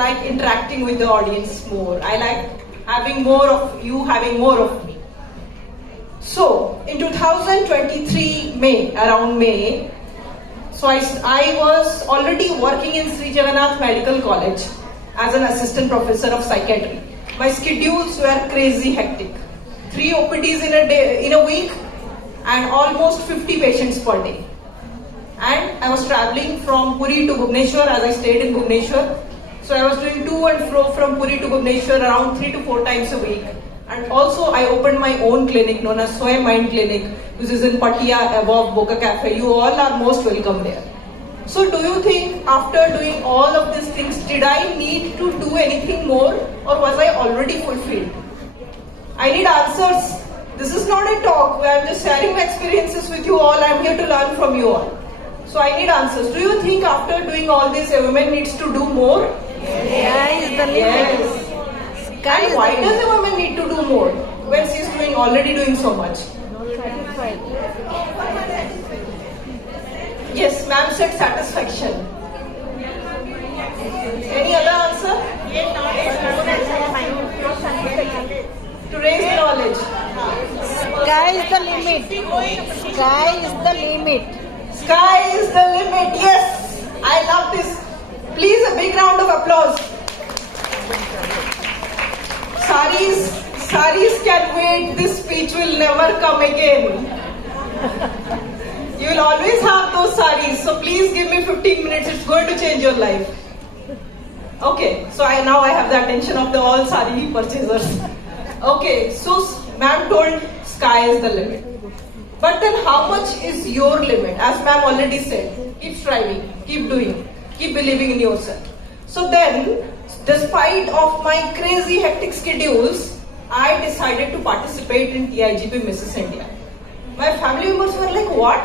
like interacting with the audience more. I like having more of you, having more of me. So, in 2023 around May, so I was already working in Sri Jagannath Medical College as an assistant professor of psychiatry. My schedules were crazy hectic. 3 OPDs in a week and almost 50 patients per day. And I was traveling from Puri to Bhubaneswar as I stayed in Bhubaneswar. So I was doing to and fro from Puri to Bhubaneswar around 3 to 4 times a week. And also I opened my own clinic known as Swayam Clinic, which is in Patia above Boca Cafe. You all are most welcome there. So do you think after doing all of these things, did I need to do anything more or was I already fulfilled? I need answers. This is not a talk where I'm just sharing my experiences with you all. I'm here to learn from you all. So I need answers. Do you think after doing all this, a woman needs to do more? Sky is the limit. Yes. And why does a woman need to do more when she's already doing so much? Satisfied. Yes, ma'am said satisfaction. Any other answer? To raise knowledge. Sky is the limit. Sky is the limit. Sky is the limit. Yes, I love this. Please, a big round of applause. Saris can wait. This speech will never come again. You will always have those saris. So please give me 15 minutes. It's going to change your life. Okay, so now I have the attention of all sari purchasers. Okay, so ma'am told sky is the limit. But then how much is your limit? As ma'am already said, keep striving, keep doing, keep believing in yourself. So then, despite of my crazy hectic schedules, I decided to participate in TIGP Mrs. India. My family members were like, what?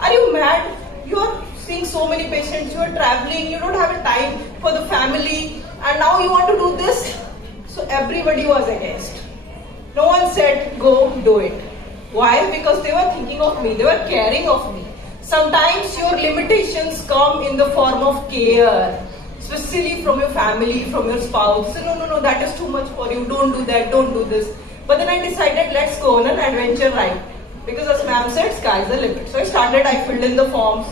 Are you mad? You are seeing so many patients, you are traveling, you don't have a time for the family, and now you want to do this? So everybody was against. No one said, go do it. Why? Because they were thinking of me, they were caring of me. Sometimes your limitations come in the form of care, especially from your family, from your spouse. So, no, that is too much for you, don't do that, don't do this. But then I decided, let's go on an adventure ride. Because as ma'am said, sky is the limit. So I filled in the forms.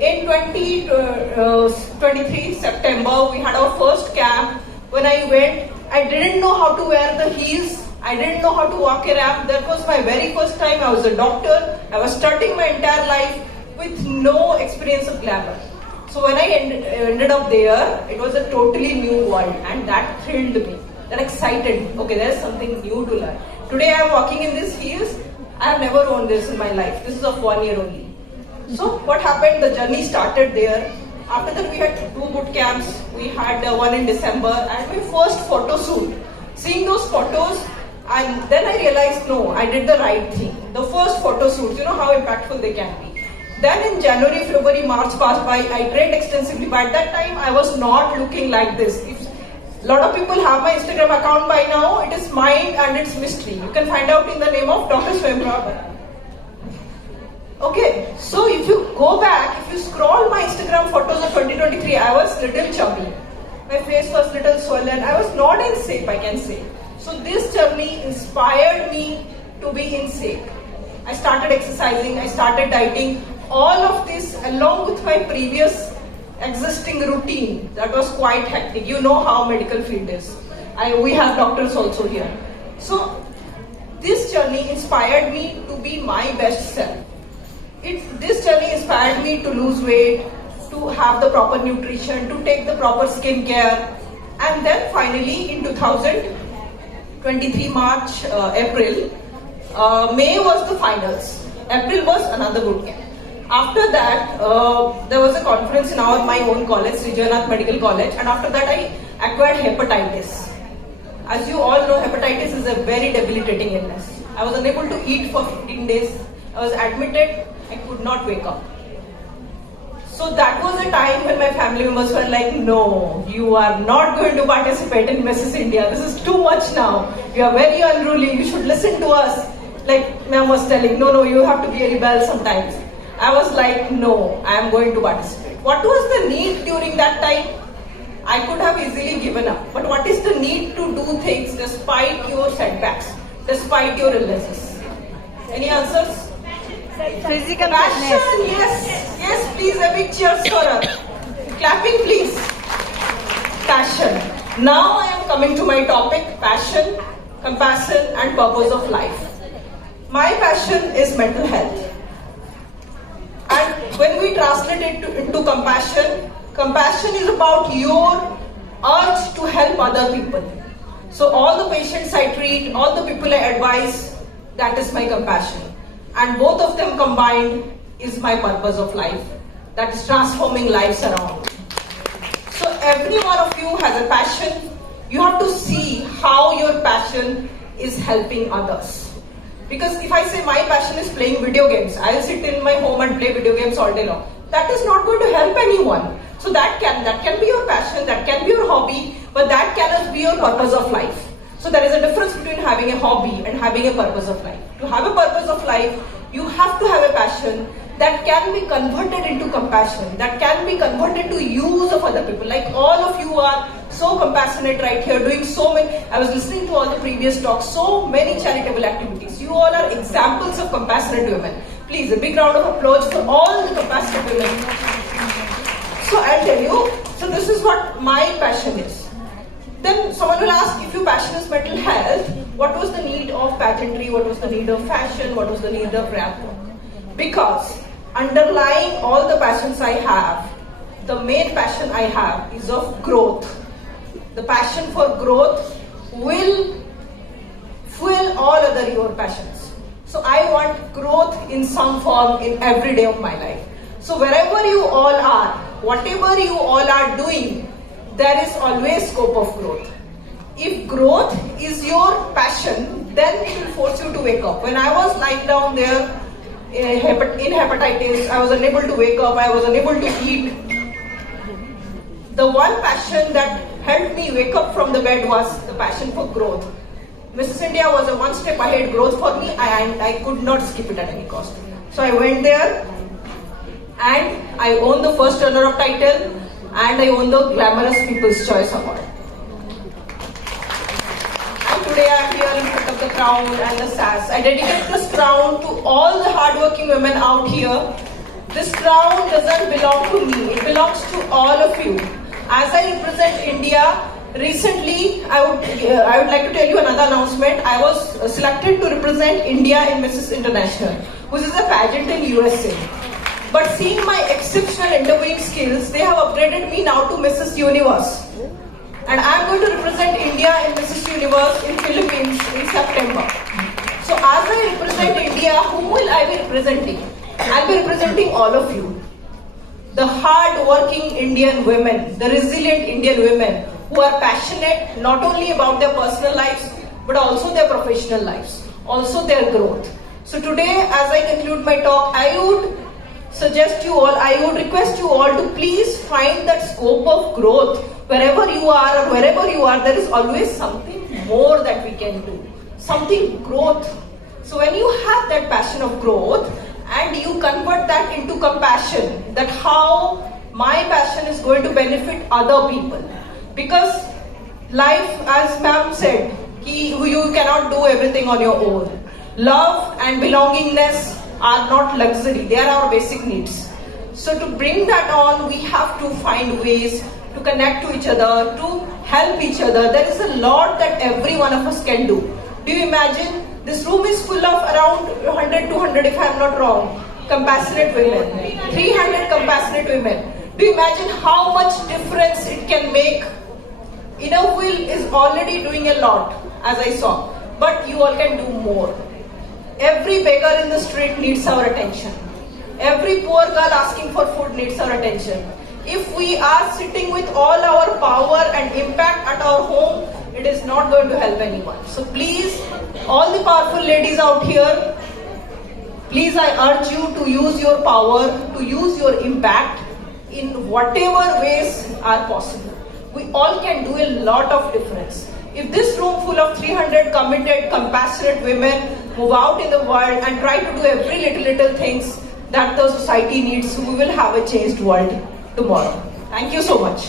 In 2023 September, we had our first camp. When I went, I didn't know how to wear the heels. I didn't know how to walk a ramp. That was my very first time. I was a doctor. I was starting my entire life with no experience of glamour. So when I ended up there, it was a totally new world, and that thrilled me. That excited me. Okay, there's something new to learn. Today I am walking in these heels. I have never worn this in my life. This is of 1 year only. So what happened? The journey started there. After that we had 2 boot camps. We had one in December and my first photo shoot. Seeing those photos, and then I realized, no, I did the right thing. The first photo shoots, you know how impactful they can be. Then in January, February, March passed by, I trained extensively, but at that time I was not looking like this. A lot of people have my Instagram account by now. It is mine and it's mystery. You can find out in the name of Dr. Swayam Prava. Okay, so if you go back, if you scroll my Instagram photos of 2023, I was little chubby. My face was little swollen. I was not in shape, I can say. So this journey inspired me to be in shape. I started exercising, I started dieting. All of this along with my previous existing routine that was quite hectic. You know how medical field is. We have doctors also here. So this journey inspired me to be my best self. This journey inspired me to lose weight, to have the proper nutrition, to take the proper skin care. And then finally in 2023 March, April, May was the finals. April was another boot camp. After that, there was a conference in my own college, Sri Jagannath Medical College, and after that I acquired hepatitis. As you all know, hepatitis is a very debilitating illness. I was unable to eat for 15 days. I was admitted, I could not wake up. So that was a time when my family members were like, no, you are not going to participate in Mrs. India. This is too much now. You are very unruly. You should listen to us. Like ma'am was telling, no, you have to be a rebel sometimes. I was like, no, I am going to participate. What was the need during that time? I could have easily given up. But what is the need to do things despite your setbacks, despite your illnesses? Any answers? Physical Passion, fitness. yes. Yes, please, a big cheers for her. Clapping, please. Passion. Now I am coming to my topic, passion, compassion and purpose of life. My passion is mental health. And when we translate it into compassion, compassion is about your urge to help other people. So all the patients I treat, all the people I advise, that is my compassion. And both of them combined is my purpose of life. That is transforming lives around. So every one of you has a passion. You have to see how your passion is helping others. Because if I say my passion is playing video games, I'll sit in my home and play video games all day long. That is not going to help anyone. So that can be your passion, that can be your hobby, but that cannot be your purpose of life. So there is a difference between having a hobby and having a purpose of life. To have a purpose of life, you have to have a passion that can be converted into compassion, that can be converted to use of other people. Like all of you are so compassionate right here, doing so many, I was listening to all the previous talks, so many charitable activities. You all are examples of compassionate women. Please, a big round of applause for all the compassionate women. So I'll tell you, so this is what my passion is. Then someone will ask, if your passion is mental health, what was the need of pageantry, what was the need of fashion, what was the need of rap? Because underlying all the passions I have, the main passion I have is of growth. The passion for growth will fuel all other your passions. So I want growth in some form in every day of my life. So wherever you all are, whatever you all are doing, there is always scope of growth. If growth is your passion, then it will force you to wake up. When I was lying down there in hepatitis, I was unable to wake up, I was unable to eat. The one passion that helped me wake up from the bed was the passion for growth. Mrs. India was a one step ahead growth for me, and I could not skip it at any cost. So I went there and I won the first runner-up title and I won the Glamorous People's Choice Award. And today I am here in front of the crown and the SAS. I dedicate this crown to all the hardworking women out here. This crown doesn't belong to me, it belongs to all of you. As I represent India, recently I would like to tell you another announcement. I was selected to represent India in Mrs. International, which is a pageant in USA. But seeing my exceptional interviewing skills, they have upgraded me now to Mrs. Universe. And I am going to represent India in Mrs. Universe in Philippines in September. So as I represent India, whom will I be representing? I will be representing all of you. The hard-working Indian women, the resilient Indian women who are passionate not only about their personal lives, but also their professional lives, also their growth. So today, as I conclude my talk, I would suggest you all, I would request you all to please find that scope of growth. Wherever you are or wherever you are, there is always something more that we can do. Something growth. So when you have that passion of growth and you convert that into compassion, that how my passion is going to benefit other people. Because life, as ma'am said, you cannot do everything on your own. Love and belongingness are not luxury, they are our basic needs. So to bring that on, we have to find ways to connect to each other, to help each other. There is a lot that every one of us can do. Do you imagine? This room is full of around 100, 200 if I am not wrong, compassionate women, 300 compassionate women. Do you imagine how much difference it can make? Inner Will is already doing a lot, as I saw, but you all can do more. Every beggar in the street needs our attention. Every poor girl asking for food needs our attention. If we are sitting with all our power and impact at our home, it is not going to help anyone. So please, all the powerful ladies out here, please I urge you to use your power, to use your impact in whatever ways are possible. We all can do a lot of difference. If this room full of 300 committed, compassionate women move out in the world and try to do every little things that the society needs, we will have a changed world tomorrow. Thank you so much.